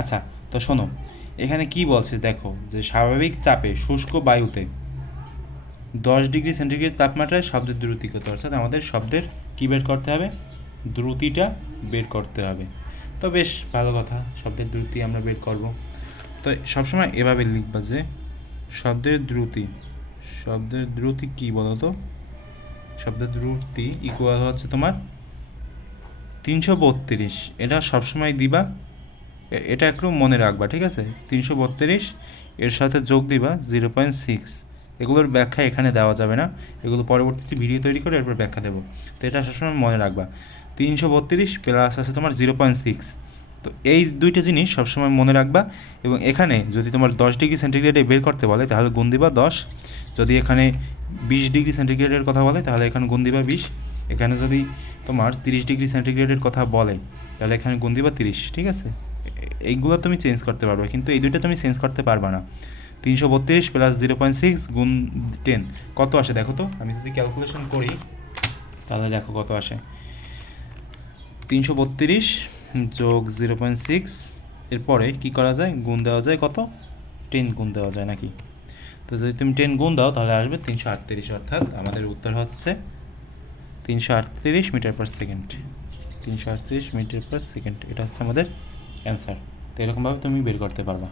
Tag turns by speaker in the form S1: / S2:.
S1: আচ্ছা তো শোনো, এখানে কি বলছে দেখো, যে স্বাভাবিক চাপে শুষ্ক বায়ুতে দশ ডিগ্রি সেন্টিগ্রেড তাপমাত্রায় শব্দের দ্রুতি কত অর্থাৎ আমাদের শব্দের কী বের করতে হবে? দ্রুতিটা বের করতে হবে। তো বেশ, ভালো কথা, শব্দের দ্রুতি আমরা বের করব। তো সবসময় এভাবে লিখবা যে শব্দের দ্রুতি শব্দের দ্রুতি কী বলো তো শব্দের দ্রুতি ইকুয়াল হচ্ছে তোমার তিনশো বত্রিশ। এটা সবসময় দিবা এটা একটু মনে রাখবা, ঠিক আছে? তিনশো বত্রিশ, এর সাথে যোগ দিবা জিরো পয়েন্ট সিক্স। এগুলোর ব্যাখ্যা এখানে দেওয়া যাবে না। এগুলো পরবর্তীতে ভিডিও তৈরি করে এরপর ব্যাখ্যা দেবো। তো এটা সবসময় মনে রাখবা। তিনশো বত্রিশ প্লাস আছে তোমার জিরো পয়েন্ট সিক্স। তো এই দুইটা জিনিস সবসময় মনে রাখবা এবং এখানে যদি তোমার দশ ডিগ্রি সেন্টিগ্রেডে বের করতে বলে, তাহলে গুণ দিবা দশ। যদি এখানে বিশ ডিগ্রি সেন্টিগ্রেডের কথা বলে, তাহলে এখানে গুণ দিবা বিশ। এখানে যদি তোমার তিরিশ ডিগ্রি সেন্টিগ্রেডের কথা বলে, তাহলে এখানে গুণ দিবা তিরিশ, ঠিক আছে? এইগুলো তুমি চেঞ্জ করতে পারবে, কিন্তু এই দুইটা তুমি চেঞ্জ করতে পারবে না। তিনশো বত্রিশ প্লাস জিরো পয়েন্ট সিক্স গুণ টেন কত আসে দেখো তো? আমি যদি ক্যালকুলেশন করি, তাহলে দেখো কত আসে। তিনশো বত্রিশ যোগ জিরো পয়েন্ট সিক্স এরপরে কী করা যায়? গুণ দেওয়া যায় কত? টেন গুণ দেওয়া যায় নাকি? তো যদি তুমি টেন গুণ দাও, তাহলে আসবে তিনশো আটত্রিশ, অর্থাৎ আমাদের উত্তর হচ্ছে তিনশো আটত্রিশ মিটার পার সেকেন্ড তিনশো আটত্রিশ মিটার পার সেকেন্ড এটা হচ্ছে আমাদের অ্যান্সার তো এরকমভাবে তুমি বের করতে পারবা।